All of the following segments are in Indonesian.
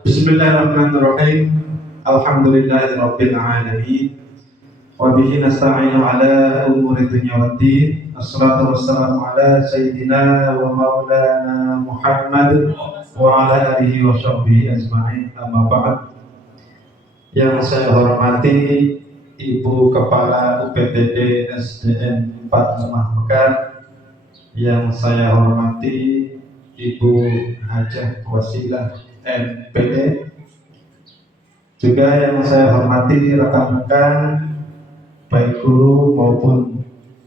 Bismillahirrahmanirrahim. Alhamdulillahirabbil alamin. Wa bihi nasta'inu ala umuri dunya waddin. Assalatu wassalamu ala sayyidina wa maulana Muhammad wa ala alihi wa sahbihi ajma'in. Amma ba'd. Yang saya hormati Ibu Kepala UPTD SDN 4 Lemah Mekar. Yang saya hormati Ibu Hajah Wasilah MPD. Juga yang saya hormati rekan-rekan baik guru maupun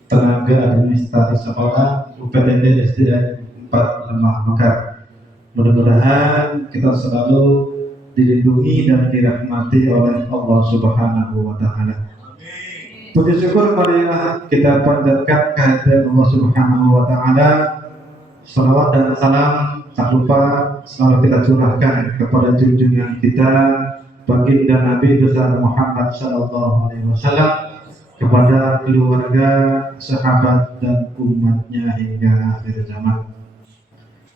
tenaga administrasi sekolah UPTD SDN 4 Lemah Mekar. Mudah-mudahan kita selalu dilindungi dan dirahmati oleh Allah Subhanahu wa taala. Puji syukur marilah kita panjatkan kehadirat Allah Subhanahu wa taala. Salawat dan salam tak lupa selalu kita curahkan kepada junjungan kita baginda Nabi besar Muhammad sallallahu alaihi wasallam, kepada keluarga, sahabat dan umatnya hingga akhir zaman.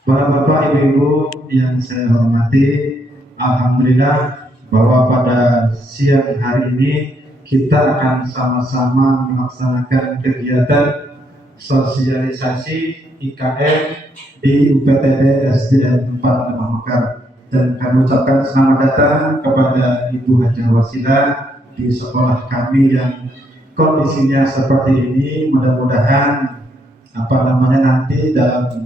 Para bapak, ibu-ibu yang saya hormati, alhamdulillah bahwa pada siang hari ini kita akan sama-sama melaksanakan kegiatan sosialisasi IKM di UPTD SDN 4 Lemah Mekar. Dan kami ucapkan selamat datang kepada Ibu Hajah Wasilah di sekolah kami yang kondisinya seperti ini. Mudah-mudahan nanti dalam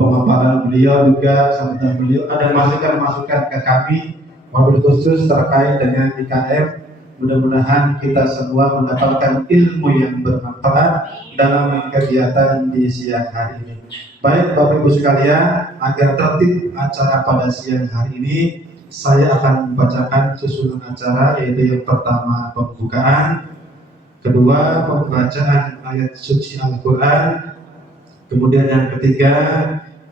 pemaparan beliau juga sambutan beliau ada masukan-masukan ke kami wabil khusus terkait dengan IKM. Mudah-mudahan kita semua mendapatkan ilmu yang bermanfaat dalam kegiatan di siang hari ini. Baik Bapak Ibu sekalian, agar tertib acara pada siang hari ini, saya akan membacakan susunan acara, yaitu yang pertama pembukaan, kedua pembacaan ayat suci Al-Quran, kemudian yang ketiga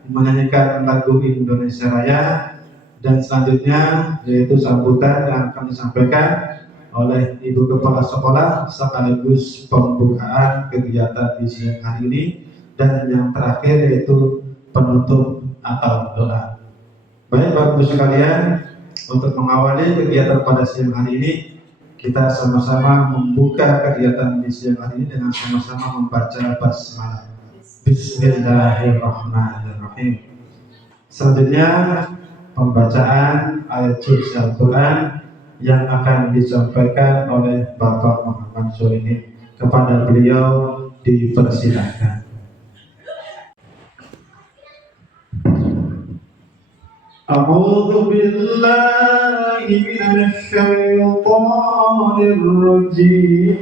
menyanyikan lagu Indonesia Raya, dan selanjutnya yaitu sambutan yang akan disampaikan oleh Ibu Kepala Sekolah sekaligus pembukaan kegiatan di siang hari ini, dan yang terakhir yaitu penutup atau doa. Baik Bapak Ibu sekalian, untuk mengawali kegiatan pada siang hari ini, kita sama-sama membuka kegiatan di siang hari ini dengan sama-sama membaca basmalah. Bismillahirrahmanirrahim. Selanjutnya pembacaan ayat suci Al-Quran yang akan disampaikan oleh Bapak Muhammad Solihin. Kepada beliau dipersilahkan. A'udzu billahi minasy syaithanir rajim.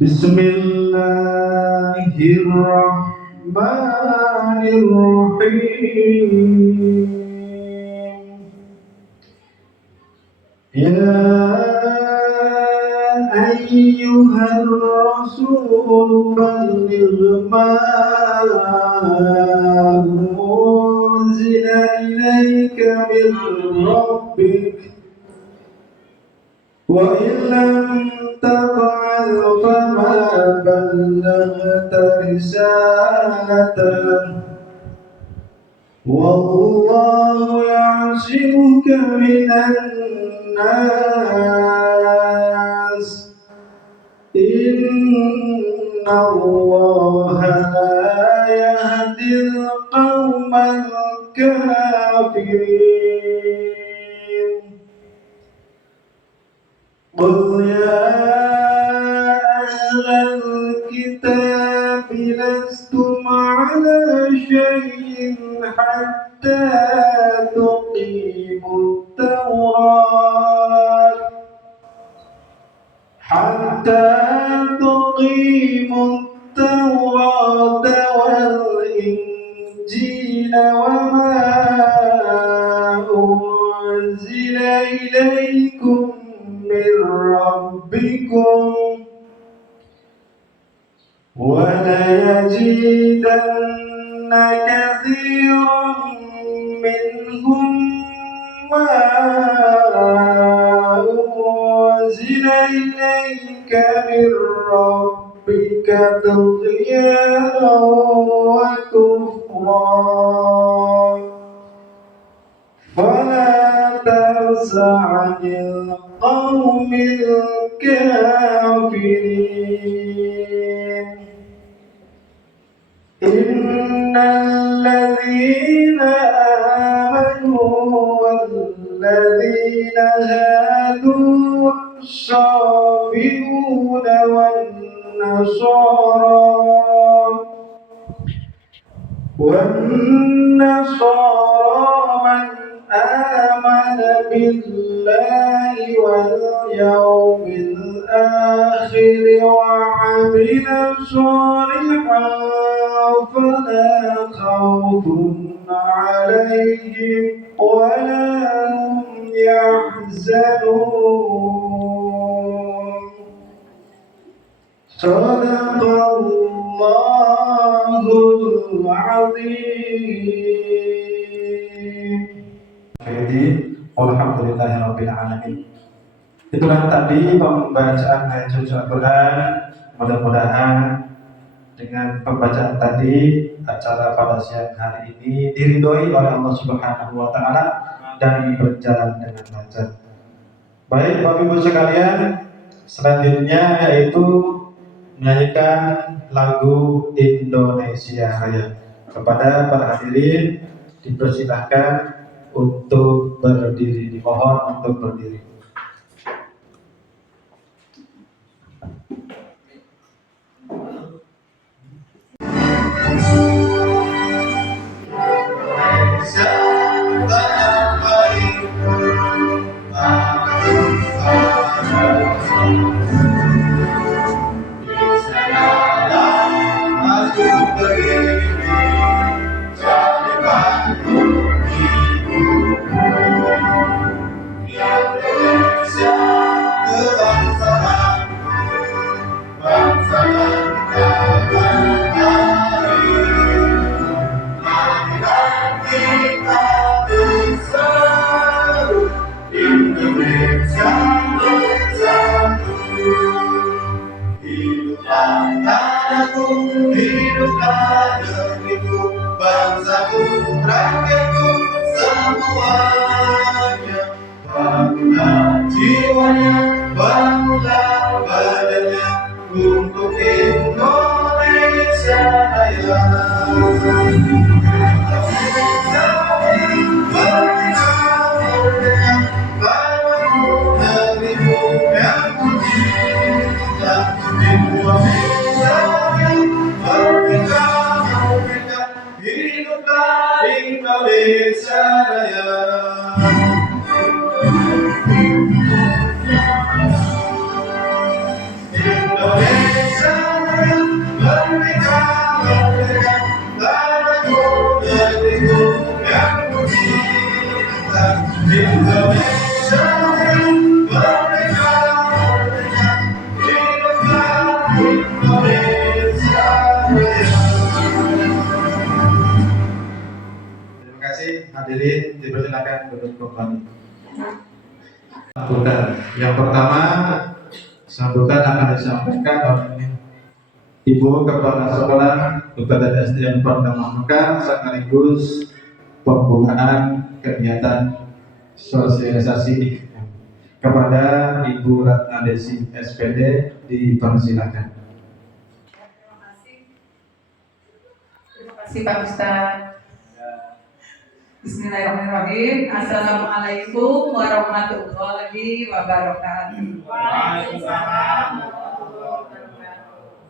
Bismillahirrahmanirrahim. Ya ayyuhar rasul balligh ma unzila ilaika min rabbik wa in lam taf'al fama ballaghta risalatahu wallahu ya'simuka minan nas inna allaha la yahdil qawmal kafirin. Qul ya ahlal kitab lastum ala syai'in hatta tuqimut tawrat wal injila wa ma unzila ilaikum min rabbikum wa la yajidanna katsiran minhum ma unzila ilaika min rabbika tughyanan wa kufran الناس عن القوم الكافرين إن الذين آمنوا والذين هادوا الصابئون والنصارى من آمن بالله واليوم الآخر وعمل صالحا فلا خوف عليهم ولا هم يحزنون صدق Allahul Azim. Alhamdulillahirabbil alamin. Itulah tadi pembacaan ayat suci Al-Quran. Mudah-mudahan dengan pembacaan tadi acara pada siang hari ini diridhoi oleh Allah Subhanahu wa taala dan berjalan dengan lancar. Baik Bapak Ibu sekalian, selanjutnya yaitu menyanyikan lagu Indonesia Raya. Kepada para hadirin dipersilahkan untuk berdiri, dimohon untuk berdiri. Hiduplah negeriku, bangsaku, rakyatku, semuanya. Bangunlah jiwanya, bangunlah badannya untuk Indonesia Raya. Indonesia Raya. Indonesia Raya, merdeka, merdeka, tanahku, negeriku yang ku cinta. Indonesia Raya, merdeka, merdeka, hiduplah Indonesia Raya. Hadirin dipersilakan duduk kembali. Sambutan yang pertama, sambutan akan disampaikan oleh Ibu Kepala Sekolah Kabupaten SDN Pondok Mekar sekaligus pembukaan kegiatan sosialisasi kepada Ibu Ratna Desi SPD. Dipersilakan. Terima kasih Pak Ustadz. Bismillahirrahmanirrahim. Assalamualaikum warahmatullahi wabarakatuh.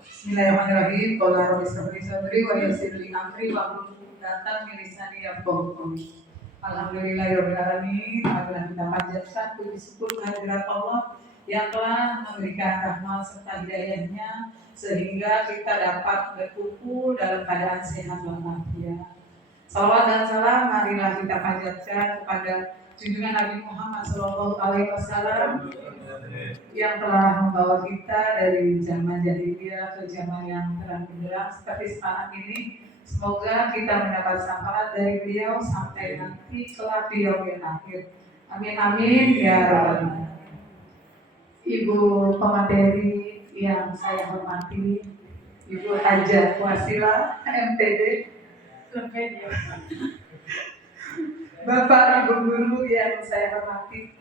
Bismillahirrahmanirrahim. Qala rabbi shrah li sadri wa yassir li amri wahlul 'uqdatam min lisani yafqahu qawli. Alhamdulillahirabbil alamin. Alhamdulillah kita panjatkan puji syukur kehadirat Allah yang telah memberikan rahmat serta hidayahnya sehingga kita dapat berkumpul dalam keadaan sehat walafiat. Salawat dan salam marilah kita panjatkan kepada junjungan Nabi Muhammad SAW yang telah membawa kita dari zaman jahiliyah ke zaman yang terang benderang seperti sekarang ini. Semoga kita mendapat syafaat dari beliau sampai nanti kelak di yaumil akhir. Amin amin ya rabbal alamin. Ibu pemateri yang saya hormati, Ibu Hajah Wasila MTD. Bapak Ibu guru yang saya hormati,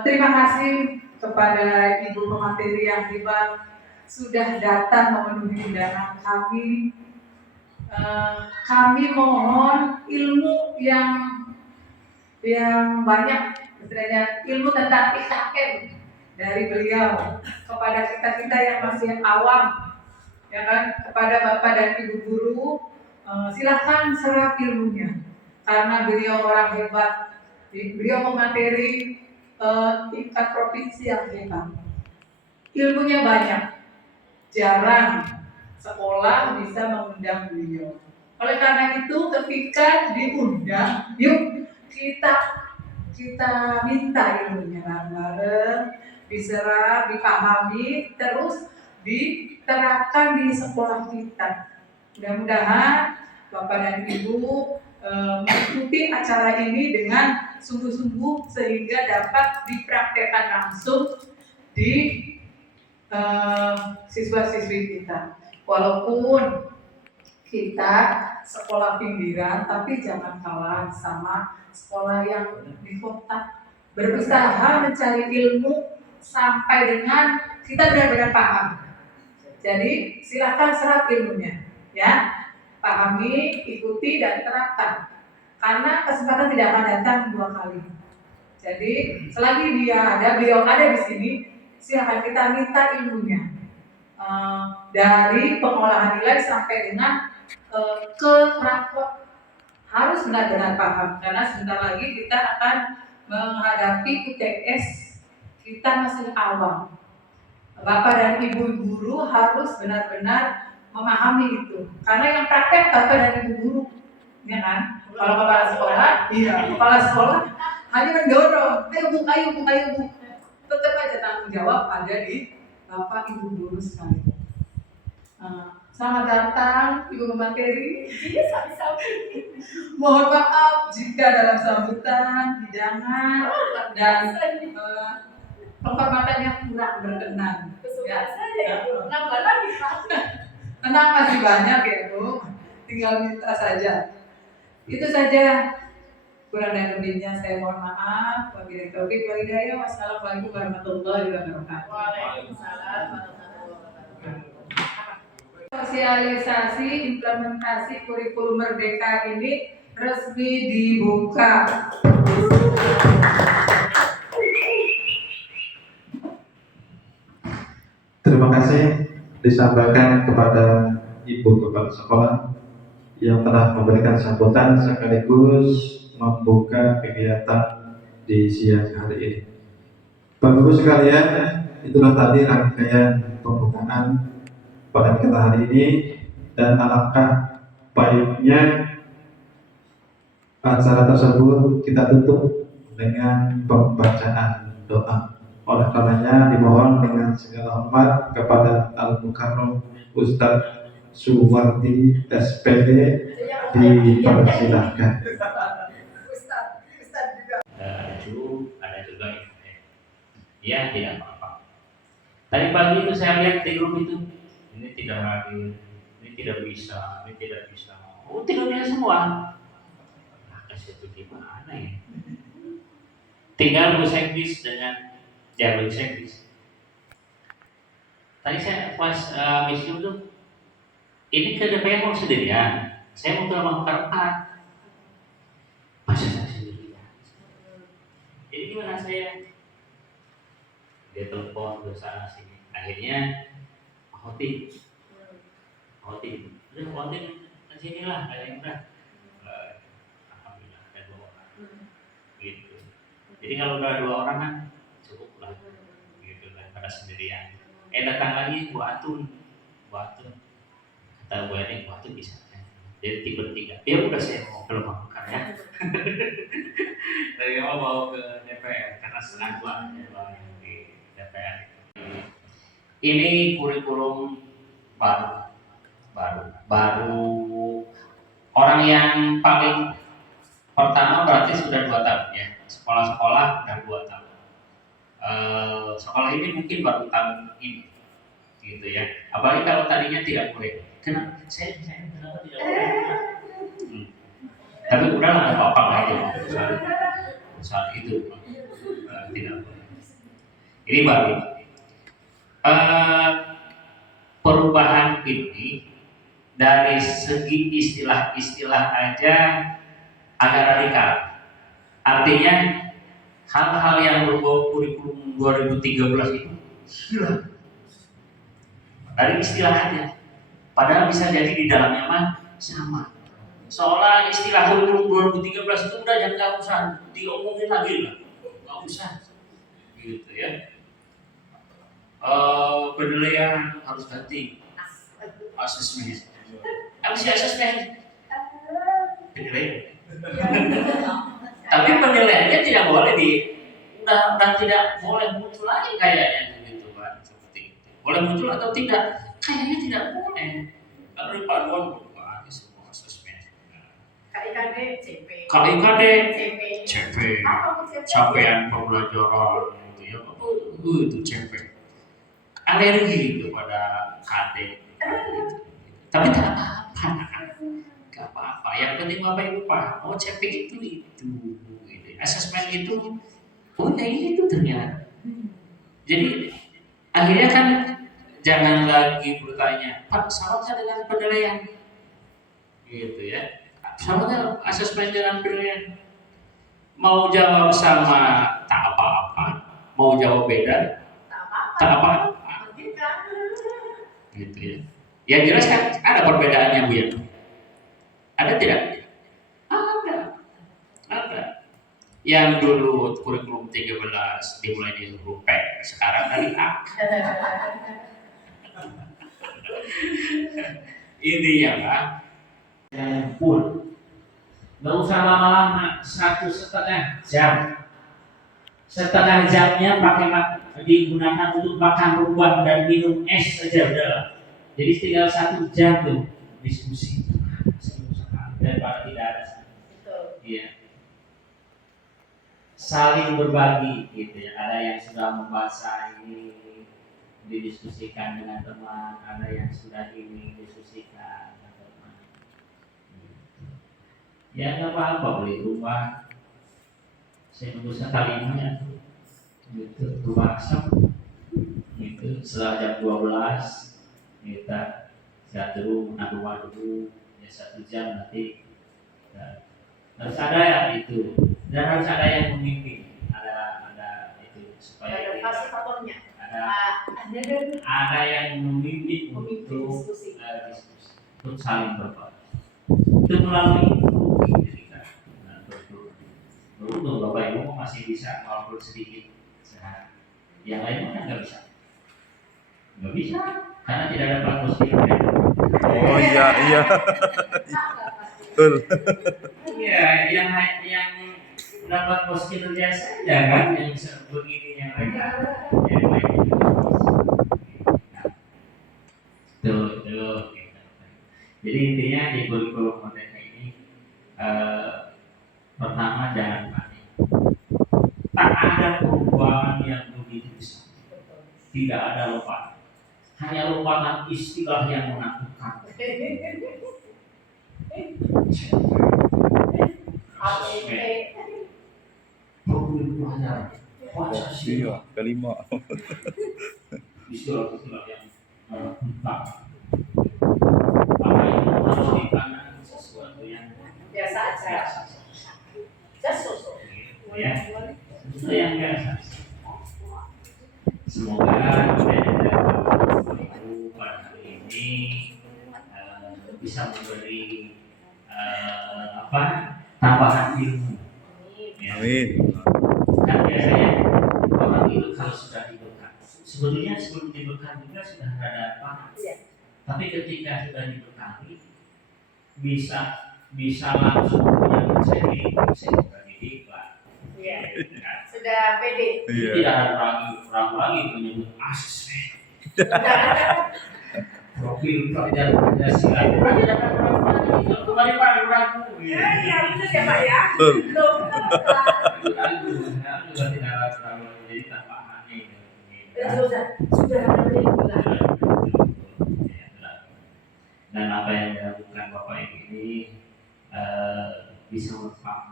terima kasih kepada Ibu pemateri yang hebat sudah datang memenuhi undangan kami. Kami mohon ilmu yang banyak, istilahnya ilmu tentang IKM dari beliau kepada kita yang masih awam, ya kan, kepada Bapak dan Ibu guru, silakan serap ilmunya karena beliau orang hebat, beliau pemateri tingkat provinsi yang hebat, ilmunya banyak, jarang sekolah bisa mengundang beliau. Oleh karena itu ketika diundang, yuk kita minta ilmunya bareng-bareng, diserap, dipahami, terus diterapkan di sekolah kita. Mudah-mudahan Bapak dan Ibu mengikuti acara ini dengan sungguh-sungguh sehingga dapat dipraktekkan langsung di siswa-siswi kita. Walaupun kita sekolah pinggiran, tapi jangan kalah sama sekolah yang di kota. Berusaha mencari ilmu sampai dengan kita benar-benar paham. Jadi silakan serap ilmunya, ya. Pahami, ikuti dan terapkan. Karena kesempatan tidak akan datang 2 kali. Jadi selagi beliau ada di sini, silakan kita minta ilmunya. Dari pengolahan nilai sampai dengan ke rapor harus benar-benar paham karena sebentar lagi kita akan menghadapi UTS, kita masih awam. Bapak dan Ibu guru harus benar-benar memahami itu karena yang praktek Bapak dan Ibu guru, ya kan? Kalau kepala sekolah hanya mendorong, ayo bu, tetap aja tanggung jawab ada di Bapak Ibu guru sekali. Selamat datang Ibu pemateri. Mohon maaf jika dalam sambutan, hidangan dan penghormatan yang kurang berkenan. Nambah lagi Pak. Tenang, masih banyak ya Bu. Tinggal minta saja. Itu saja. Kurang dan lebihnya saya mohon maaf. Wabillahi taufiq wal hidayah. Wassalamualaikum warahmatullahi wabarakatuh. Waalaikumsalam warahmatullahi wabarakatuh. Sosialisasi implementasi kurikulum merdeka ini resmi dibuka. Terima kasih disampaikan kepada Ibu Kepala Sekolah yang telah memberikan sambutan sekaligus membuka kegiatan di siang hari ini. Bapak Ibu sekalian, itulah tadi rangkaian pembukaan pada kita hari ini, dan alangkah baiknya acara tersebut kita tutup dengan pembacaan doa. Oleh karenanya dimohon dengan segala hormat kepada Al-Mukarram Ustadz Suwardi SPD dipersilahkan. Ada juga ya tidak apa-apa. Tadi pagi itu saya lihat di grup itu, ini tidak hadir, ini tidak bisa, ini tidak bisa. Oh, tidak bisa semua. Nah, kasih itu gimana ya? Tinggal bahasa Inggris dengan jalur bahasa Inggris. Tadi saya pas misi itu, ini ke DPR mau sendirian, saya mau ke rumah Karpat, masa saya sendirian. Jadi gimana saya? Dia telepon ke sana sini. Akhirnya Hoti, udah Hoti ke sini lah, kalian udah. Alhamdulillah ada 2 orang. Gitu. Jadi kalau udah 2 orang kan cukup lah. Gitu kan, pada sendirian. Datang lagi Bu Atun. Kata Bu Eni, Bu Atun bisa. Jadi bertiga. Ya udah saya mau ke rumah makan ya. Dari awal mau ke DPR karena setengah 2 di DPR. Ini kurikulum baru. Orang yang paling pertama berarti sudah 2 tahun ya. Sekolah-sekolah sudah 2 tahun. Sekolah ini mungkin baru tahun ini, gitu ya. Apalagi kalau tadinya tidak boleh. Kenapa tidak boleh? Tapi udah nggak apa-apa lah itu soal itu tidak boleh. Ini baru perubahan ini dari segi istilah-istilah aja agak radikal. Artinya hal-hal yang berbau kurikulum 2013 itu hilang dari istilahnya. Padahal bisa jadi di dalamnya mah sama. Seolah istilah kurikulum 2013 itu udah jangan nggak usah diomongin lagi lah, nggak usah, gitu ya. Penilaian harus ganti asesmen. Apa sih asesmen? Penilaian. Tapi penilaiannya tidak boleh udah tidak boleh muncul lagi kayaknya gitu kan, seperti itu. Boleh muncul atau tidak? Kayaknya tidak boleh. Kalau di paduan berubah semua asesmen. KIKD CP. KIKD CP. CP. Apa CP? Capaian pembelajaran gitu ya. Itu CP. Alergi kepada KD. Gitu. Tapi tak apa-apa. Gak apa-apa. Yang penting Bapak Ibu paham. Oh CP itu. Asesmen itu, oh ya ini tuh ternyata. Jadi akhirnya kan jangan lagi bertanya, Pak sama nggak dengan penilaian? Gitu ya. Sama nggak asesmen dengan penilaian? Mau jawab sama tak apa-apa, mau jawab beda, tak apa-apa. Gitu ya. Yang jelas kan ada perbedaannya Bu ya. Ada tidak? Ada. Yang dulu kurikulum 13 dimulai di huruf P, sekarang dari A. Ini ya Pak, yang full. Nggak usah lama-lama, 1,5 jam. Setengah jamnya digunakan untuk makan ruang dan minum es saja udah. Jadi tinggal 1 jam tuh diskusi. Daripada tidak ada. Iya. Saling berbagi gitu ya. Ada yang sudah membaca ini didiskusikan dengan teman, ada yang sudah ini diskusikan dengan teman. Ya nggak apa-apa beli rumah. Saya nunggu sekalinya gitu rumah asap itu setelah jam 12 kita satu rumah dulu ya 1 jam nanti harus ada ya itu. Dan harus ada yang memimpin, ada itu supaya ada yang memimpin untuk diskusi, untuk saling berbagi. Itu melalui beruntung Bapak Ibu masih bisa walaupun sedikit sehari. Yang lainnya kan nggak bisa, karena tidak ada peran positif. Oh iya, betul. Iya, yang dapat pos kinerja saja kan yang begini yang mereka yang lain tuh. Jadi intinya di kurikulum merdeka ini pertama jangan panik, tak ada perubahan yang begitu besar, tidak ada lompatan, hanya lompatan istilah yang menakutkan. Iya, kelima. Istilah-istilah yang menakutkan. Maka itu harus dipandang sesuatu yang biasa aja. ya, sesuatu yang biasa. Semoga Ibu pada hari ini bisa memberi tambahan ilmu. Ya. Amin. Kan biasanya orang itu kalau sudah dibekal, sebetulnya sebelum dibekal juga sudah ada paham. Tapi ketika sudah dibekali, bisa langsung yang saya sudah didik lah. Iya. Sudah pede. Iya. Tidak ada ragu lagi menyebut asesmen. Profil pelajar Pancasila. Kembali Pak ragu. Iya betul ya Pak ya. Betul. Ragu juga tidak ragu jadi tambahan ini. Sudah ada perhitungan. Dan apa yang dilakukan Bapak Ibu ini bisa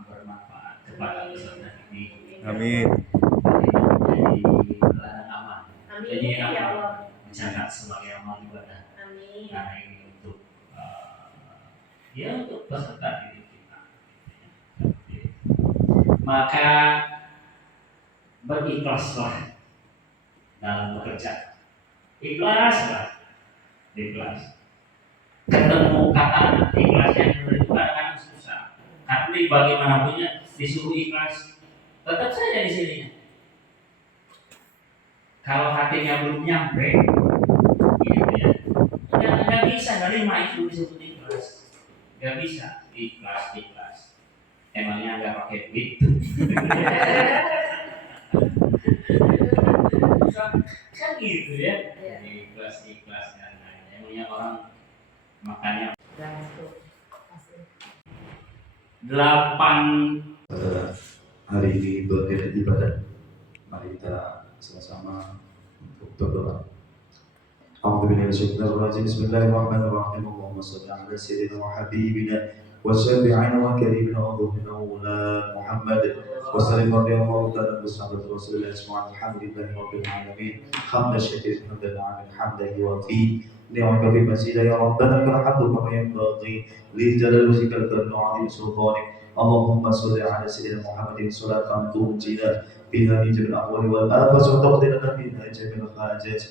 bermanfaat kepada peserta ini. Amin. Jadi ladang aman. Amin. Jadi Ya aman Allah. mencatat sebagai amal ibadah. Amin. Karena ini untuk ya untuk peserta didik kita. Maka berikhlaslah dalam bekerja. Ikhlaslah. Ikhlas. Ketemu kata ikhlas yang benar itu kadang-kadang susah. Karena bagaimanapun disuruh ikhlas, tetap saja di sini. Kalau hatinya belum nyampe, gitu ya, nggak bisa nerima itu disebut ikhlas. Nggak bisa ikhlas. Emangnya nggak pakai duit? Kan gitu ya. Ikhlas dan lain. Emangnya orang makanya 8 hari ini berdiri ibadah. Mari kita sama-sama untuk berdoa. A'udzubillahi minasyaitonir rajim. Bismillahirrahmanirrahim. Allahumma shalli ala sayyidina wa habibina wa syafi'ina wa karimina wa dhuhina Muhammad wa sallim radhiyallahu ta'ala an sahabati Rasulillah sallallahu alhamdulillahi rabbil alamin. Hamdan syakiran hamdan amin hamdan yuwafi ni'maka fi mazida ya rabbana lakal hamdu kama yanbaghi li jalali wajhikal karim wa 'azimi sultanik. Allahumma shalli ala sayyidina Muhammadin salatan tunjina biha min jami'il ahwali wal afat wa taqdina biha jami'il hajat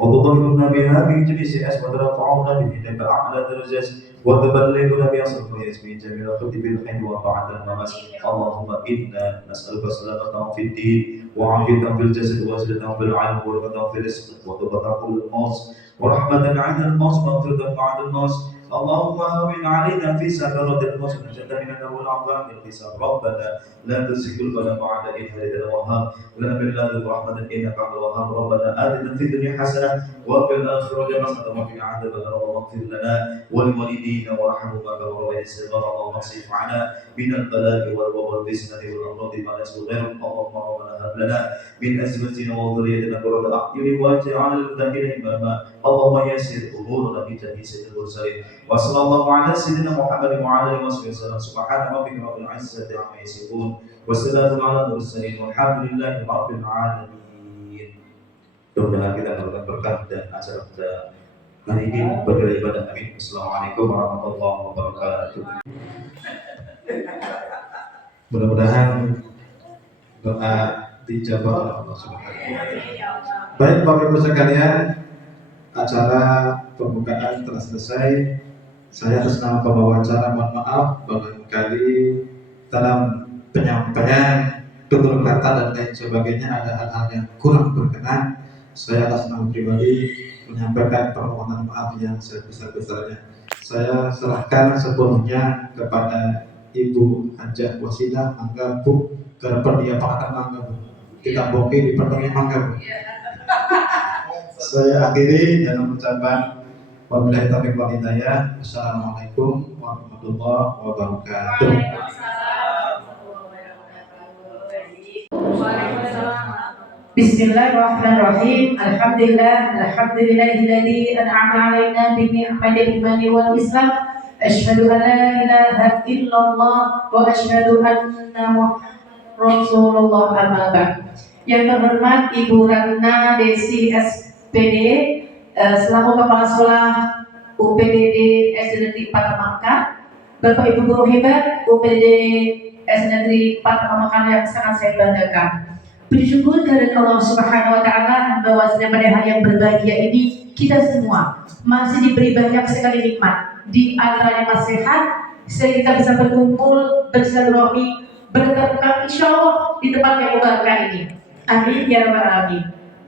wa tudhhiruna biha min jami'i sayyi'at wa tarfa'una biha ila a'la darajat wa tuballighuna biha asrfa min jami'il khayri bil hayy wa ba'da al-mamat. Allahumma inna nas'aluka salamatan fid din wa 'afiyatan fil jasad wa zidatan fil 'ilm wa barakatan fil rizq wa tawbatan kullu maut wa rahmatan 'inda al-maut wa maghfiratan ba'da al-maut. اللهم هون علينا في سكرات الموت ونجنا من النار والعذاب الحساب. ربنا لا تزغ قلوبنا بعد إذ هديتنا وهب لنا من لدنك رحمة إنك أنت الوهاب. ربنا آتنا في الدنيا حسنة وفي الآخرة حسنة وقنا عذاب النار. واغفر لنا ولوالدينا وارحمهما كما ربيانا صغارا. اللهم اصرف عنا من البلاء والوباء والفتنة والأمراض ما لا يغيرك. اللهم ربنا هب لنا من أزواجنا وذريتنا قرة أعين واجعلنا للمتقين إماما. اللهم يسر أمورنا بجاه سيد المرسلين وصلى الله على سيدنا محمد وعلى اله وصحبه وسلم. سبحان ربك رب العزة عما يصفون وسلام على المرسلين والحمد لله رب العالمين. Mudah-mudahan kita mendapatkan berkah dan acara pada hari ini bergerak ibadah. Amin. Assalamualaikum warahmatullahi wabarakatuh. Mudah-mudahan doa dijawab oleh Allah Subhanahu wa taala. Baik Bapak Ibu sekalian, acara pembukaan telah selesai. Saya atas nama pembawa acara mohon maaf barangkali dalam penyampaian tutur kata dan lain sebagainya ada hal-hal yang kurang berkenan. Saya atas nama pribadi menyampaikan permohonan maaf yang sebesar-besarnya. Saya serahkan sepenuhnya kepada Ibu Hajah Wasilah. Mangga Bu, ke perdiapakan mangga Bu. Kita boki di pertengah mangga Bu. Saya akhiri dengan ucapan wabillahi taufiq wal hidayah. Assalamualaikum warahmatullahi wabarakatuh. Bismillahirrahmanirrahim. Alhamdulillahilladzi an'ama 'alaina bi ni'matil imani wal islam. Asyhadu an la ilaha illallah wa asyhadu anna Muhammadar Rasulullah. Amma ba'd. Yang terhormat Ibu Ratna Desi SPD selaku Kepala Sekolah UPDD SD Negeri 4 Tamangka, Bapak Ibu guru hebat UPDD SD Negeri 4 Tamangka yang sangat saya banggakan. Puji syukur kepada Allah Subhanahu wa taala bahwasanya pada hari yang berbahagia ini kita semua masih diberi banyak sekali nikmat. Di antaranya masih sehat, sehingga kita bisa berkumpul, bersilaturahmi, bertemu insyaallah di tempat yang mubarak ini. Amin ya rabbal alamin.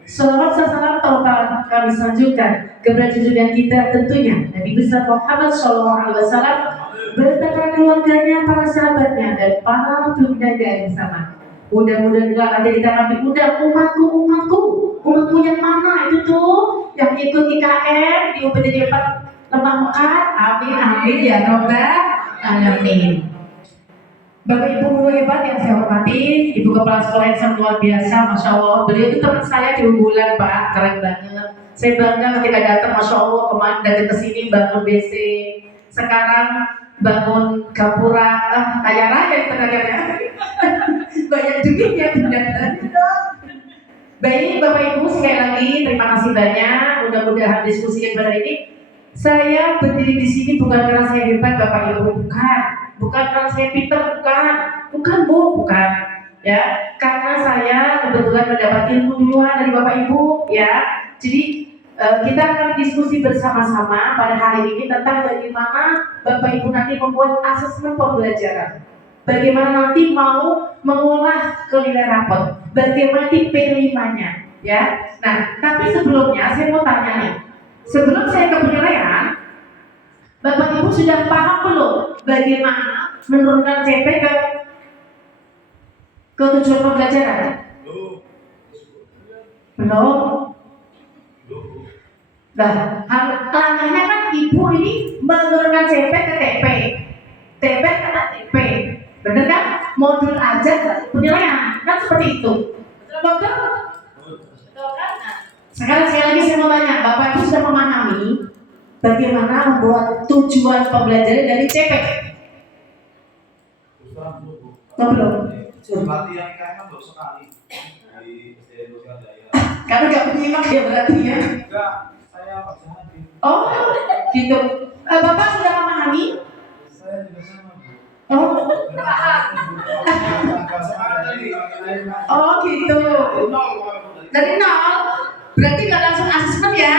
Salawat dan salam telah kami sanjungkan kepada junjungan kita tentunya Nabi besar Muhammad SAW beserta keluarganya, para sahabatnya dan para penjaga bersama. Mudah-mudahan nanti kita akan diundang umatku yang mana itu tuh yang ikut IKM di UPDD 4 Lemah Mekar. Amin ya rabbal alamin. Bapak Ibu guru hebat yang saya hormati, Ibu Kepala Sekolah yang sangat luar biasa, Masya Allah. Beliau itu teman saya di unggulan Pak, keren banget. Saya bangga ketika datang, Masya Allah, kemarin datang ke sini bangun BC. Sekarang bangun gapura kaya raya tenaganya. Banyak duitnya benar. Baik Bapak Ibu, sekali lagi terima kasih banyak. Mudah-mudahan diskusi yang pada ini saya berdiri di sini bukan karena saya hebat Bapak Ibu, bukan karena saya pintar, bukan Bu, bukan. Ya, karena saya kebetulan mendapat ilmu duluan dari Bapak Ibu, ya. Jadi kita akan diskusi bersama-sama pada hari ini tentang bagaimana Bapak Ibu nanti membuat asesmen pembelajaran. Bagaimana nanti mau mengolah nilai rapot, bagaimana tipe 5-nya, ya. Nah, tapi sebelumnya saya mau tanya nih. Sebelum saya ke penilaian, Bapak Ibu sudah paham belum bagaimana menurunkan CP ke tujuan pembelajaran? Belum. Nah, langkahnya kan Ibu ini menurunkan CP ke TP, TP ke ATP, benar kan? Modul aja penilaian, kan seperti itu. Betul? Betul kan? Nah, sekarang sekali lagi saya mau tanya, Bapak Ibu sudah memahami bagaimana membuat tujuan pembelajaran dari CP? Belum. Latihan kan baru sekali di SD Jaya. Kamu gak menyimak ya berarti ya? Enggak, saya pasangan di. Oh, gitu. Bapak sudah memahami? Saya juga sama. Oh, oh gitu. Dari nol, berarti nggak langsung asesmen ya?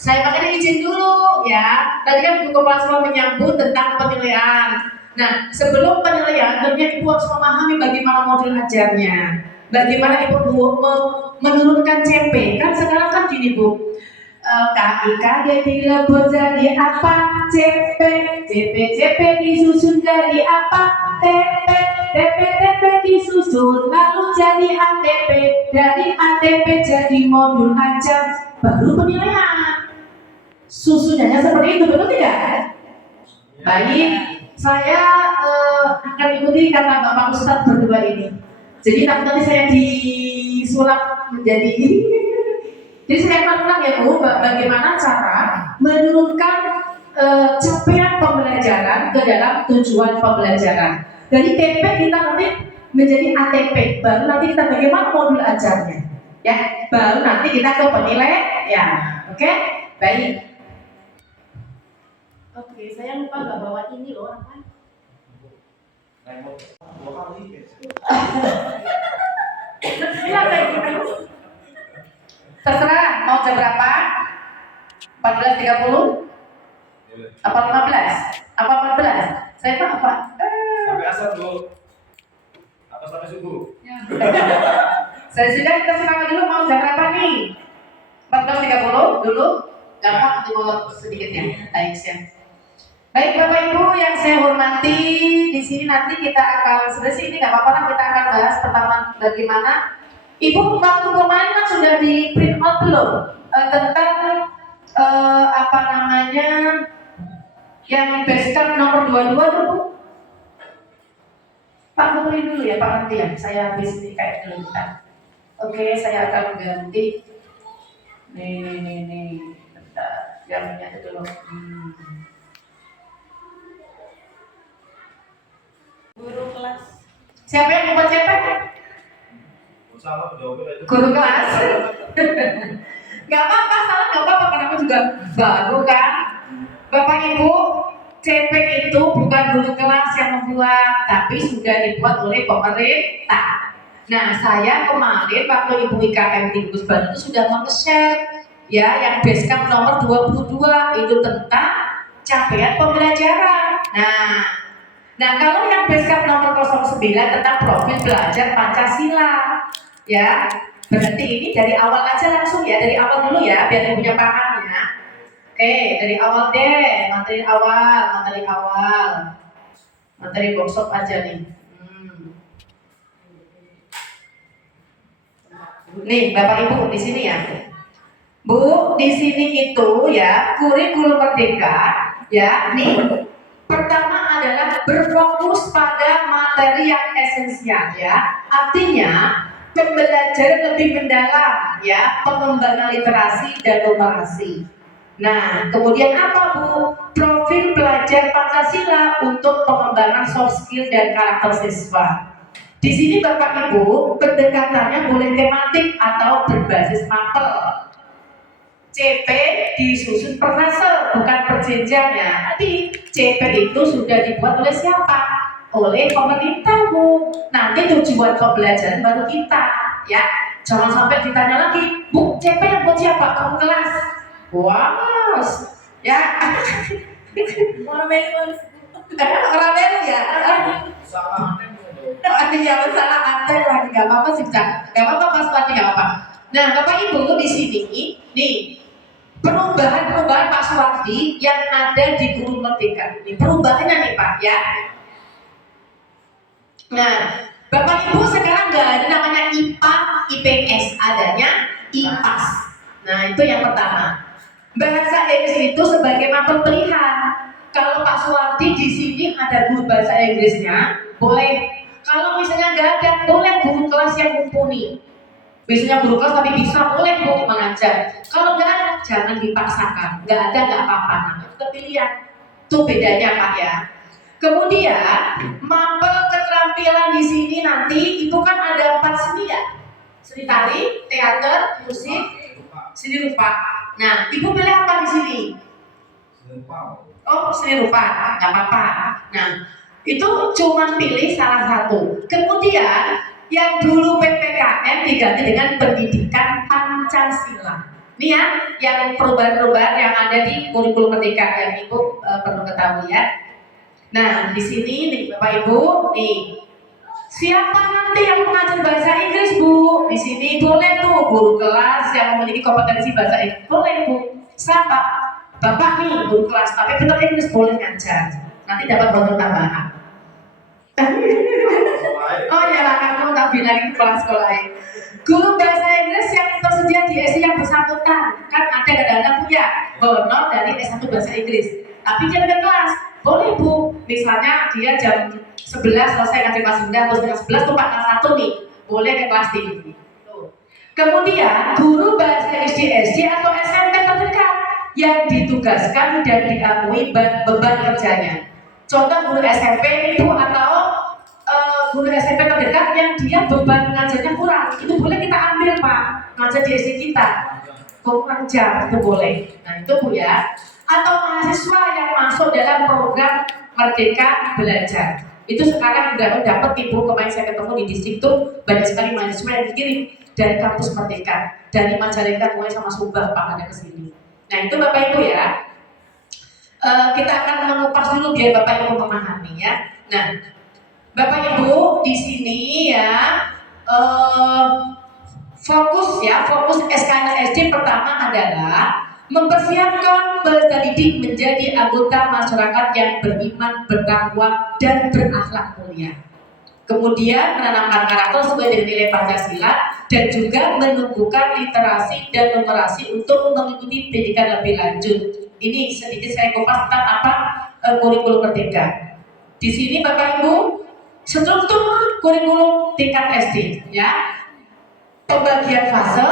Saya pakai izin dulu ya. Tadi kan Bu Kepala Sekolah menyambut tentang penilaian. Nah, sebelum penilaian, tentunya Ibu harus memahami bagaimana modul ajarnya, bagaimana Ibu menurunkan CP. Kan sekarang kan gini Bu, KIKD dilebur jadi apa? CP, CP disusun jadi apa? TP disusun lalu jadi ATP, dari ATP jadi modul ajar, baru penilaian. Susunannya seperti itu, betul tidak? Baik, saya akan ikuti kata Bapak Ustadz berdua ini. Jadi nanti saya disulap menjadi jadi saya akan ulang ya Bu, bagaimana cara menurunkan capaian pembelajaran ke dalam tujuan pembelajaran. Dari TP kita nanti menjadi ATP, baru nanti kita bagaimana modul ajarnya, ya. Baru nanti kita ke penilaian, ya. Oke, baik. Oke, saya lupa nggak bawa ini loh, apa? Terserah, mau jam berapa? 14.30? Apa 15? Apa 14? Saya tahu apa? Sampai asar Bu. Apa sampai subuh? Saya sudah kita semangat dulu, mau jam berapa nih? 14.30 dulu? Gampang nanti mau sedikit ya, baik. Baik Bapak Ibu yang saya hormati, di sini nanti kita akan sebenarnya ini nggak apa-apa lah, kita akan bahas pertama bagaimana Ibu waktu kemarin kan sudah di print out belum tentang apa namanya yang basecamp nomor 22 dulu. Pak Putri dulu ya Pak nanti ya, saya habis ini kayak gelentar. Oke, saya akan ganti. Nih, bentar, yang ini dulu. Guru kelas. Siapa yang membuat siapa? Guru kelas. Gak apa-apa, salah gak apa-apa, karena aku juga baru kan. Bapak Ibu, CP itu bukan guru kelas yang membuat, tapi sudah dibuat oleh pemerintah. Nah, saya kemarin waktu Ibu IKM di Gus Baru itu sudah nge-share ya yang basecamp nomor 22 itu tentang capaian pembelajaran. Nah, kalau yang basecamp nomor 09 tentang profil belajar Pancasila, ya, berarti ini dari awal aja langsung ya, dari awal dulu ya, biar punya paham ya. Oke, dari awal deh, materi workshop aja nih. Nih, Bapak Ibu di sini ya, Bu, di sini itu ya kurikulum merdeka, ya, nih. Pertama adalah berfokus pada materi yang esensial ya. Artinya pembelajaran lebih mendalam ya, pengembangan literasi dan numerasi. Nah, kemudian apa Bu? Profil pelajar belajar Pancasila untuk pengembangan soft skill dan karakter siswa. Di sini Bapak Ibu, pendekatannya boleh tematik atau berbasis mapel. CP disusun per fase, bukan per jenjang ya. Nanti CP itu sudah dibuat oleh siapa? Oleh pemerintah, Bu. Nanti tujuan pembelajaran baru kita, ya. Jangan sampai ditanya lagi, Bu, CP yang buat siapa? Kamu kelas. Wow, ya. Orang melu Orang baru ya. Iya, masalah anten lagi, nggak apa-apa sih, Cak. Nggak apa-apa, Mas Pati, nggak apa-apa. Nah, Bapak Ibu di sini, nih, perubahan-perubahan Pak Suwardi yang ada di Guru Merdeka. Ini perubahannya nih Pak, ya. Nah, Bapak Ibu sekarang nggak ada namanya IPA, IPS, adanya IPAS. Nah, itu yang pertama. Bahasa Inggris itu sebagai mapel pilihan. Kalau Pak Suwardi di sini ada guru bahasa Inggrisnya, boleh. Kalau misalnya nggak ada, boleh guru kelas yang mumpuni. Biasanya guru kelas tapi bisa, boleh Bu mengajar. Kalau nggak ada, jangan dipaksakan. Nggak ada, nggak apa-apa. Nah, itu pilihan. Itu bedanya Pak ya. Kemudian, mapel keterampilan di sini nanti itu kan ada 4 seni ya. Seni tari, teater, musik, seni rupa. Nah, Ibu pilih apa di sini? Oh, seni rupa, nggak apa-apa. Nah, itu cuma pilih salah satu. Kemudian yang dulu PPKN diganti dengan pendidikan Pancasila. Ini ya, yang perubahan-perubahan yang ada di kurikulum Merdeka yang Ibu perlu ketahui ya. Nah, di sini nih Bapak Ibu, nih siapa nanti yang mengajar bahasa Inggris Bu? Di sini boleh tuh guru kelas yang memiliki kompetensi bahasa Inggris, boleh Bu. Siapa? Bapak nih guru kelas, tapi benar Inggris boleh ngajar. Nanti dapat bonus tambahan. Oh ya lah, kamu tak bilang itu kelas sekolah. Guru bahasa Inggris yang tersedia di SD yang bersangkutan, kan ada kadang-kadang punya honor dari S1 bahasa Inggris. Tapi dia ada kelas, boleh Bu. Misalnya dia jam 11 selesai ngajar kelas 9, terus kelas 11 tuh Pak kelas 1 nih, boleh ke kelas tinggi. Kemudian guru bahasa Inggris di SD atau SMP terdekat yang ditugaskan dan diakui beban kerjanya. Contoh guru SMP itu atau guru SMP terdekat yang dia beban ngajarnya kurang, itu boleh kita ambil Pak, ngajar di SD kita. Kurang jam itu boleh. Nah itu Bu ya. Atau mahasiswa yang masuk dalam program Merdeka Belajar. Itu sekarang udah dapat Ibu, kemarin saya ketemu di distrik tuh banyak sekali mahasiswa yang dikirim dari kampus Merdeka, dari Majalengka mulai sama Subang Pak ada kesini. Nah itu Bapak Ibu ya. Kita akan mengupas dulu biar Bapak Ibu memahami ya. Nah, Bapak Ibu di sini ya fokus SKSD pertama adalah mempersiapkan peserta didik menjadi anggota masyarakat yang beriman, bertakwa dan berakhlak mulia. Kemudian menanamkan karakter sesuai dengan nilai Pancasila dan juga menumbuhkan literasi dan numerasi untuk mengikuti pendidikan lebih lanjut. Ini sedikit saya kupas tentang apa kurikulum Merdeka. Di sini Bapak Ibu struktur kurikulum tingkat SD ya. Pembagian fase,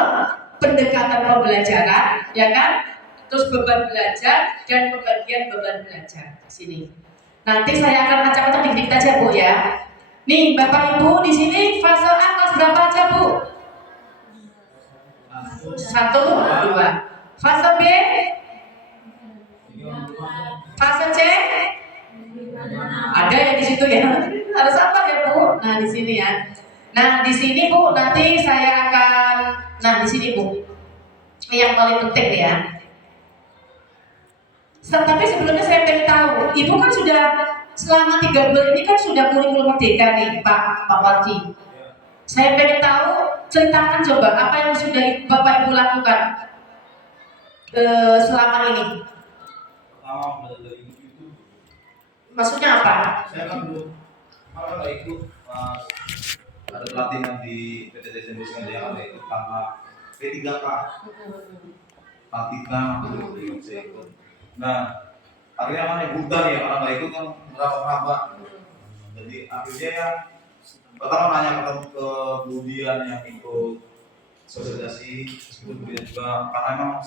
pendekatan pembelajaran, ya kan? Terus beban belajar dan pembagian beban belajar di sini. Nanti saya akan acak-acak dikit aja Bu ya. Nih Bapak Ibu di sini fase A kelas berapa aja Bu? 1, 2. Fase B? Fase C? Ada yang di situ ya. Harus apa ya Bu? Nah di sini ya. Nah di sini Bu nanti saya akan. Nah di sini Bu. Yang paling penting ya. Tapi sebelumnya saya pengen tahu, Ibu kan sudah selama 3 bulan ini kan sudah kurikulum Merdeka nih Pak Wardi. Saya pengen tahu, ceritakan coba apa yang sudah Bapak Ibu lakukan selama ini. Pertama belajar itu. Maksudnya apa? Saya kan belum nggak ikut pas ada pelatihan di PT Desember yang ada itu karena P3K. Pelatihan aku belum saya ikut. Nah, akhirnya kan hutan ya, orang nggak ikut kan meraba-raba. Jadi akhirnya ya pertama nanya ke kemudian yang ikut sosialisasi, kemudian juga karena memang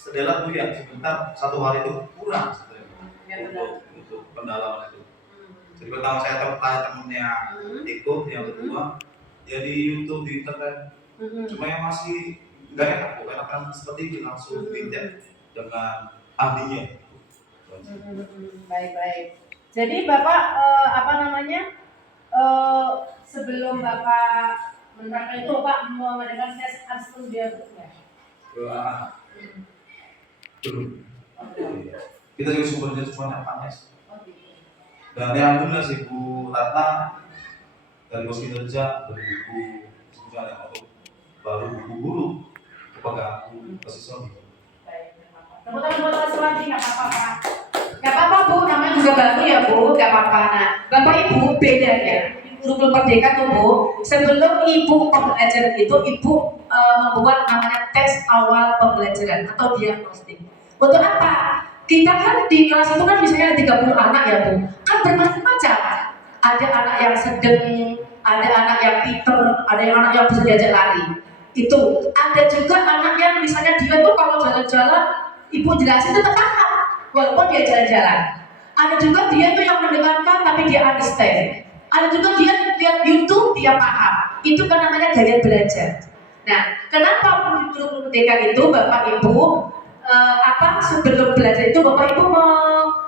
sedelah tuh ya sebentar 1 hari itu kurang sebenarnya. untuk pendalaman itu. Jadi pertama saya tanya temennya ikut, yang kedua ya di YouTube, di internet. Cuma yang masih nggak enak, bukan akan seperti ini langsung pindah dengan ahlinya. Baik. Jadi Bapak sebelum Bapak menerapkan itu Bapak mengadakan tes asal dia ya? Belum. Kita juga sumbernya cuma Nes. Dan ya alhamdulillah sih Bu Ratna dari Bos Kinerja dari buku sebenarnya untuk baru buku guru kepada aku kasih suami. Tepuk tangan buat Aswati, nggak apa-apa Pak. Nggak apa-apa Bu, namanya juga baru ya Bu, nggak apa-apa. Nah, Bapak Ibu bedanya di kurikulum Merdeka tuh Bu, sebelum Ibu pembelajaran itu Ibu membuat namanya tes awal pembelajaran atau diagnostik. Untuk apa? Kita kan di kelas itu kan misalnya ada 30 anak ya Bu, kan bermacam-macam. Ada anak yang sedang, ada anak yang pinter, ada yang anak yang bisa diajak lari. Itu ada juga anak yang misalnya dia tuh kalau jalan-jalan Ibu jelasin tetap paham walaupun dia jalan-jalan. Ada juga dia tuh yang mendengarkan tapi dia understand. Ada juga dia lihat YouTube dia paham. Itu kan namanya gaya belajar. Nah, kenapa kurikulum Merdeka itu Bapak Ibu sebelum belajar itu Bapak Ibu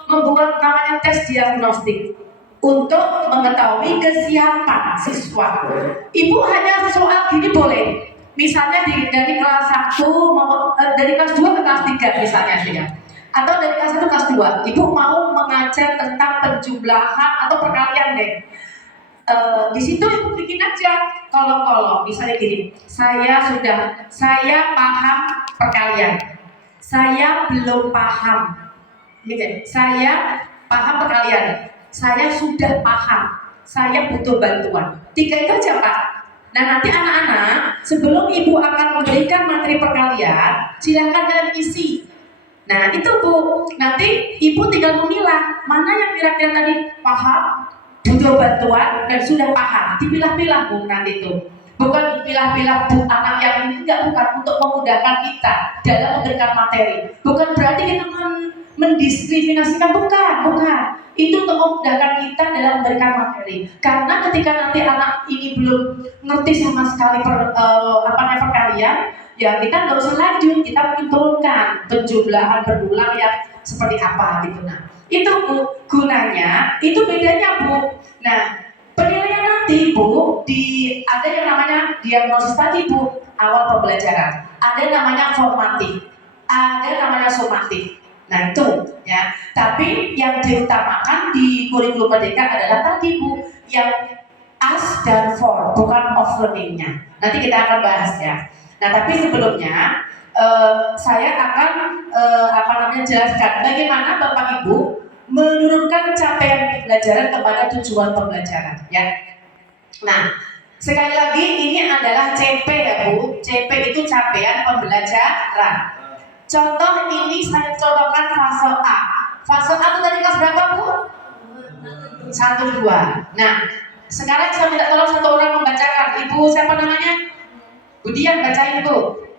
membuat namanya tes diagnostik untuk mengetahui kesiapan siswa. Ibu hanya soal gini boleh. Misalnya dari kelas 1 dari kelas 2 ke kelas 3 misalnya ya. Atau dari kelas 1 ke kelas 2, Ibu mau mengajar tentang penjumlahan atau perkalian deh. Di situ Ibu bikin aja kolom-kolom. Misalnya gini, saya paham perkalian. Saya belum paham. Gitu. Saya paham perkalian. Saya sudah paham. Saya butuh bantuan. 3 itu aja Pak. Nah nanti anak-anak sebelum Ibu akan memberikan materi perkalian, silakan kalian isi. Nah itu Bu, nanti Ibu tinggal memilah mana yang kira-kira tadi paham, butuh bantuan dan sudah paham. Dipilah-pilah Bu nanti itu. Bukan dipilah-pilah Bu anak yang ini bukan untuk memudahkan kita dalam memberikan materi. Bukan berarti kita mendiskriminasikan, bukan. Itu untuk memudahkan kita dalam memberikan materi. Karena ketika nanti anak ini belum ngerti sama sekali perkalian, ya kita nggak usah lanjut, kita mungkin turunkan penjumlahan berulang yang seperti apa gitu. Nah, itu Bu gunanya, itu bedanya Bu. Nah, penilaian nanti Bu ada yang namanya diagnosis tadi Bu, awal pembelajaran. Ada yang namanya formatif, ada yang namanya sumatif. Nah itu ya, tapi yang diutamakan di kurikulum Merdeka adalah tadi Bu, yang as dan for, bukan of learning-nya. Nanti kita akan bahas ya. Nah tapi sebelumnya saya akan jelaskan bagaimana Bapak Ibu menurunkan capaian pembelajaran kepada tujuan pembelajaran ya. Nah sekali lagi ini adalah CP ya Bu. CP itu capaian pembelajaran. Contoh ini saya contohkan fase A. Fase A itu tadi kelas berapa Bu? 1, 2. Nah, sekarang saya minta tolong satu orang membacakan. Ibu siapa namanya? Budian, bacain Bu.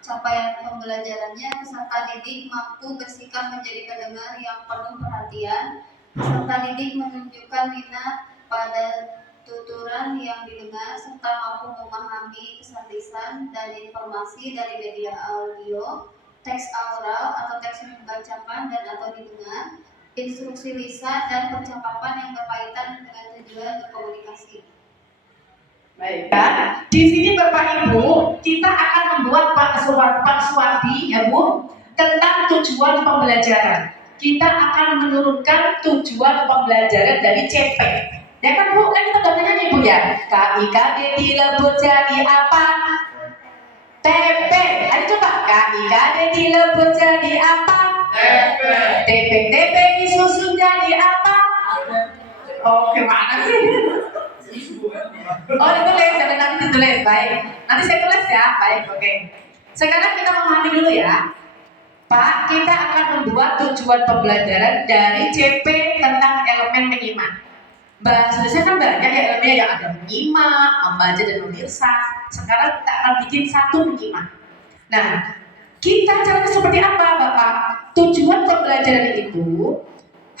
Capaian pembelajarannya, peserta didik mampu bersikap menjadi pendengar yang penuh perhatian. Peserta didik menunjukkan minat pada tuturan yang didengar serta mampu memahami pesan lisan dan informasi dari media audio, teks oral atau teks yang dibacakan dan atau didengar, instruksi lisan dan percakapan yang berkaitan dengan tujuan berkomunikasi. Baik. Di sini Bapak Ibu, kita akan membuat Pak Suwadi ya Bu tentang tujuan pembelajaran. Kita akan menurunkan tujuan pembelajaran dari CP. Ya kan Bu, kan kita udah nanya Bu ya. KIKD dilebur jadi apa? TP. Ayo coba. KIKD dilebur jadi apa? TP. TP disusun jadi apa? Oh, gimana sih? Oh, ditulis, nanti ditulis. Baik. Nanti saya tulis ya. Baik, oke. Sekarang kita memahami dulu ya. Pak, kita akan membuat tujuan pembelajaran dari CP tentang elemen menyimak. Bahasa Indonesia kan banyak ya ilmunya yang ada menyimak, membaca dan memirsa. Sekarang kita akan bikin satu menyimak. Nah, Kita caranya seperti apa, Bapak? Tujuan pembelajaran itu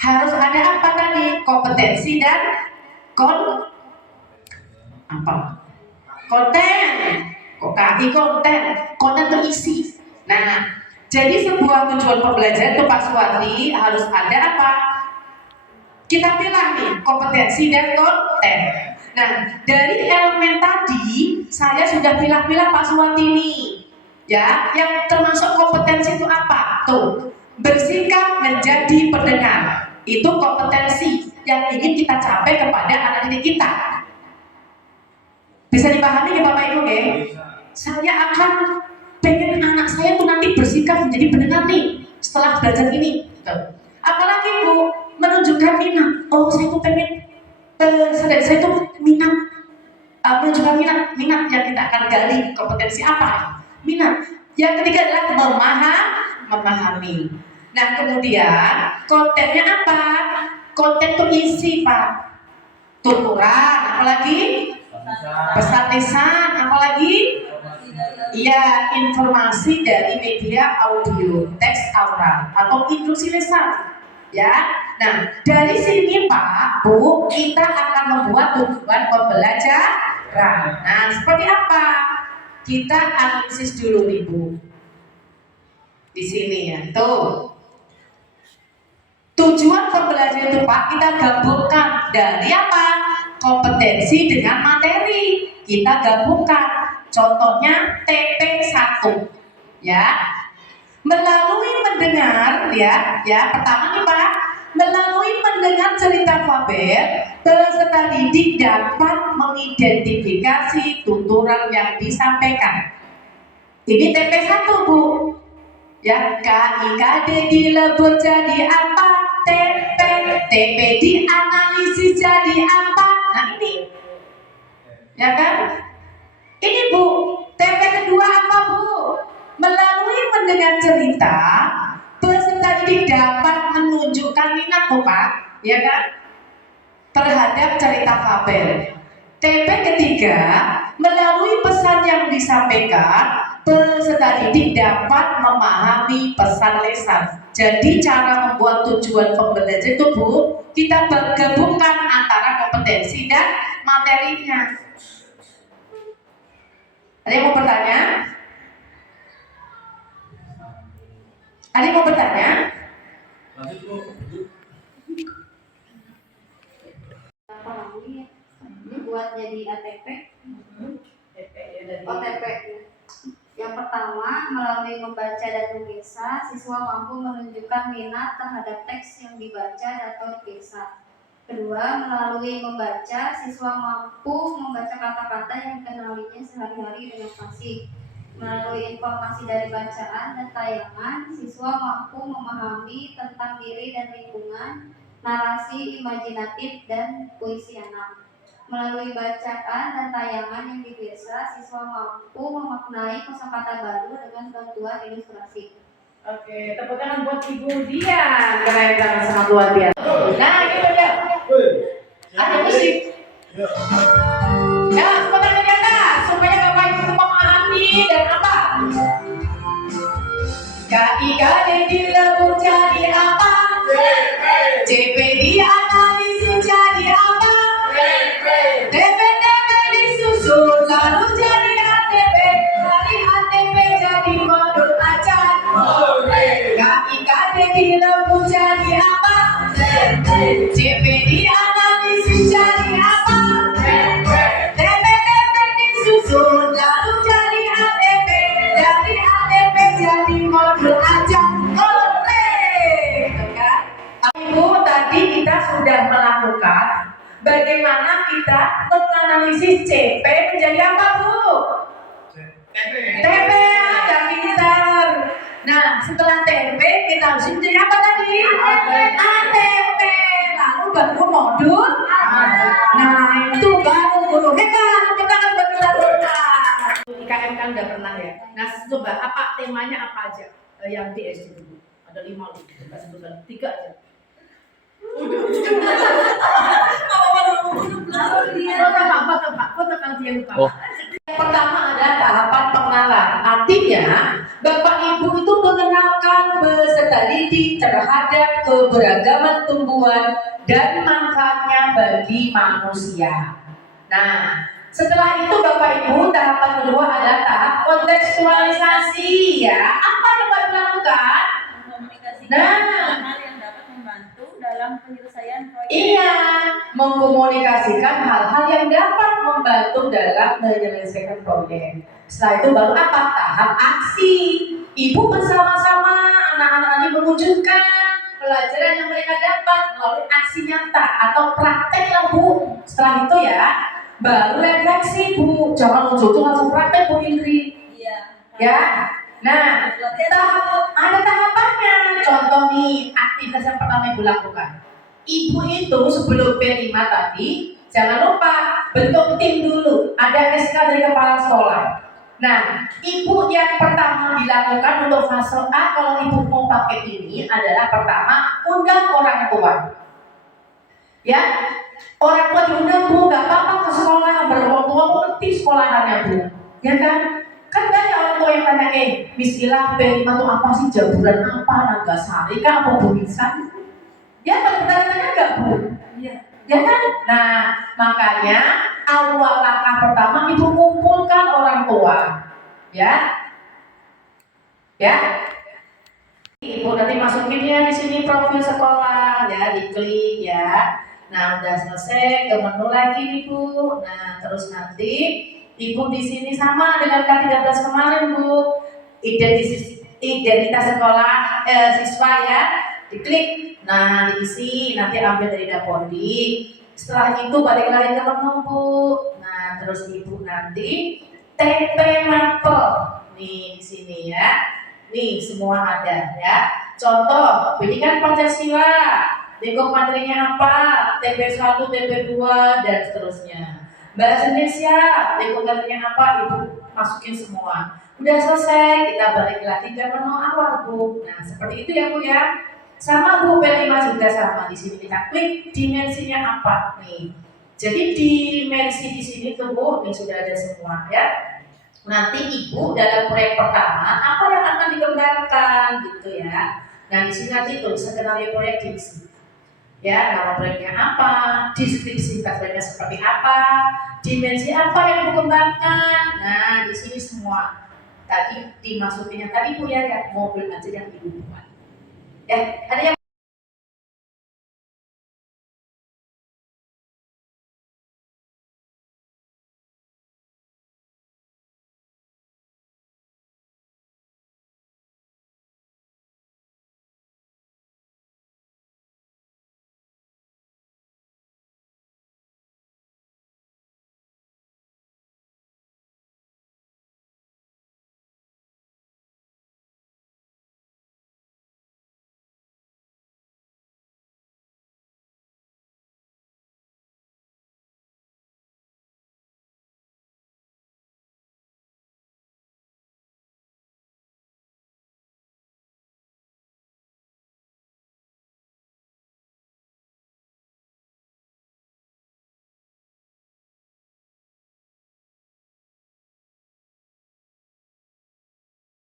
harus ada apa tadi? Kompetensi dan konten. Konten itu isi. Nah, jadi sebuah tujuan pembelajaran itu Pak Suwati harus ada apa? Kita pilih nih, kompetensi dan konten. Nah, dari elemen tadi saya sudah pilih-pilih Pak Suwati nih. Ya, yang termasuk kompetensi itu apa? Tuh, bersikap menjadi pendengar. Itu kompetensi yang ingin kita capai kepada anak didik kita. Bisa dipahami ya Bapak Ibu ya? Saya akan pengen anak saya tuh nanti bersikap menjadi pendengar nih setelah belajar ini. Apalagi Bu, menunjukkan minat. Oh, saya tuh pengen, saya tuh minat, menunjukkan minat yang kita akan gali. Kompetensi apa? Minat. Yang ketiga adalah memahami. Nah, kemudian kontennya apa? Konten tuh isi Pak. Tuturan, apalagi? Pesan lisan, apalagi? Iya, informasi dari media audio, teks oral atau instruksi lisan. Ya, nah dari sini Pak, Bu, kita akan membuat tujuan pembelajaran. Nah, seperti apa? Kita analisis dulu nih Bu. Di sini ya, tuh. Tujuan pembelajaran itu Pak, kita gabungkan dari apa? Kompetensi dengan materi. Kita gabungkan. Contohnya TP1. Ya. Melalui mendengar pertama nih Pak, melalui mendengar cerita fabel, peserta didik dapat mengidentifikasi tuturan yang disampaikan. Ini TP1 Bu. Ya, KIKD dilebur jadi apa? TP dianalisis jadi apa? Nah ini, ya kan? Ini Bu, TP kedua apa Bu? Melalui mendengar cerita, peserta didik dapat menunjukkan minat tuh Pak, ya kan? Terhadap cerita fabel. TP ketiga, melalui pesan yang disampaikan, peserta didik dapat memahami pesan lisan. Jadi cara membuat tujuan pembelajaran itu Bu, kita gabungkan antara kompetensi dan materinya. Ada yang mau bertanya? Ada yang mau bertanya? Lanjut Bu. Buat jadi ATP. OTP. Yang pertama, melalui membaca dan mengisah, siswa mampu menunjukkan minat terhadap teks yang dibaca atau dikisah. Kedua, melalui membaca, siswa mampu membaca kata-kata yang dikenalinya sehari-hari dengan fasih. Melalui informasi dari bacaan dan tayangan, siswa mampu memahami tentang diri dan lingkungan, narasi imajinatif, dan puisi anak. Melalui bacaan dan tayangan yang dibiasa, siswa mampu memaknai kosakata baru dengan bantuan ilustrasi. Oke, tepuk tangan buat Ibu Dian. Keren banget, sangat luar biasa. Nah, gitu dia. Ada musik. Ya, tepuk tangan di atas supaya Bapak Ibu memahami dan apa? KIKD dilebur jadi apa? CP dianalisis jadi apa? TP disusun lalu jadi ATP, dari ATP jadi modul ajar. KIKD dilebur jadi apa? CP dianalisis jadi apa? TP disusun lalu jadi ATP, dari ATP jadi modul ajar. Ibu, tadi kita sudah melakukan bagaimana kita menganalisis CP menjadi apa Bu? TP dan pintar. Nah, setelah TP kita harus menjadi apa tadi? ATP. Lalu baru modul. Nah, itu baru guru hebat. Kita akan bergerak. IKM kan udah pernah ya. Nah, coba apa temanya apa aja yang di SD dulu? Ada 5 loh. Kita sebutkan 3 aja. Foto yang lupa. Yang pertama adalah tahapan pengenalan. Artinya, Bapak Ibu didik terhadap keberagaman tumbuhan dan manfaatnya bagi manusia. Nah, setelah itu Bapak Ibu, tahapan kedua adalah tahap kontekstualisasi ya. Apa yang Bapak lakukan? Mengkomunikasikan hal yang dapat membantu dalam penyelesaian proyek. Iya, mengkomunikasikan hal-hal yang dapat membantu dalam menyelesaikan proyek. Setelah itu baru apa? Tahap aksi. Ibu bersama-sama anak-anak ini mewujudkan pelajaran yang mereka dapat melalui aksi nyata atau praktek lah Bu. Setelah itu ya, baru refleksi Bu. Jangan ujung-ujung langsung praktek Bu Indri. Iya. Ya. Nah, ada tahapannya. Contoh nih, aktivitas yang pertama Ibu lakukan. Ibu itu sebelum P5 tadi, jangan lupa bentuk tim dulu. Ada SK dari kepala sekolah. Nah, Ibu yang pertama dilakukan untuk fase A kalau Ibu mau pakai ini adalah pertama, undang orang tua. Ya, orang tua diundang Bu, gak apa-apa ke sekolah, orang tua mau ngerti sekolahannya Bu. Ya kan? Kan banyak orang tua yang tanya, Miss Ila, P5 itu apa sih, jaburan apa, Nagasari kah, apa Bunisan? Ya, bertanya-tanya enggak Bu? Iya. Ya kan? Nah, makanya awal langkah pertama Ibu kumpulkan orang tua. Ya. Ya. Ibu nanti masukin ya di sini profil sekolah ya, diklik ya. Nah, udah selesai, ke menu lagi Ibu. Nah, terus nanti Ibu di sini sama dengan K13 kemarin Bu. Identitas sekolah siswa ya, diklik. Nah, diisi, nanti ambil dari Dapodik. Setelah itu balik lagi ke menu Bu. Nah, terus Ibu nanti TP mapel. Nih di sini ya. Nih semua ada ya. Contoh, pendidikan Pancasila. Lingkup materinya apa? TP1, TP2 dan seterusnya. Bahasa Indonesia, lingkup materinya apa? Ibu masukin semua. Udah selesai, kita balik lagi ke menu awal Bu. Nah, seperti itu ya Bu ya. Sama Bu, P5 juga sama. Di sini kita klik dimensinya apa nih. Jadi dimensi di sini tuh Bu, ini sudah ada semua ya. Nanti Ibu dalam proyek pertama apa yang akan dikembangkan gitu ya. Nah di sini nanti tuh skenario proyek diisi. Ya, nama proyeknya apa, deskripsi proyeknya seperti apa, dimensi apa yang dikembangkan. Nah di sini semua. Tadi dimasukinnya tadi Bu ya, mobil aja yang Ibu buat. Ya, ada yang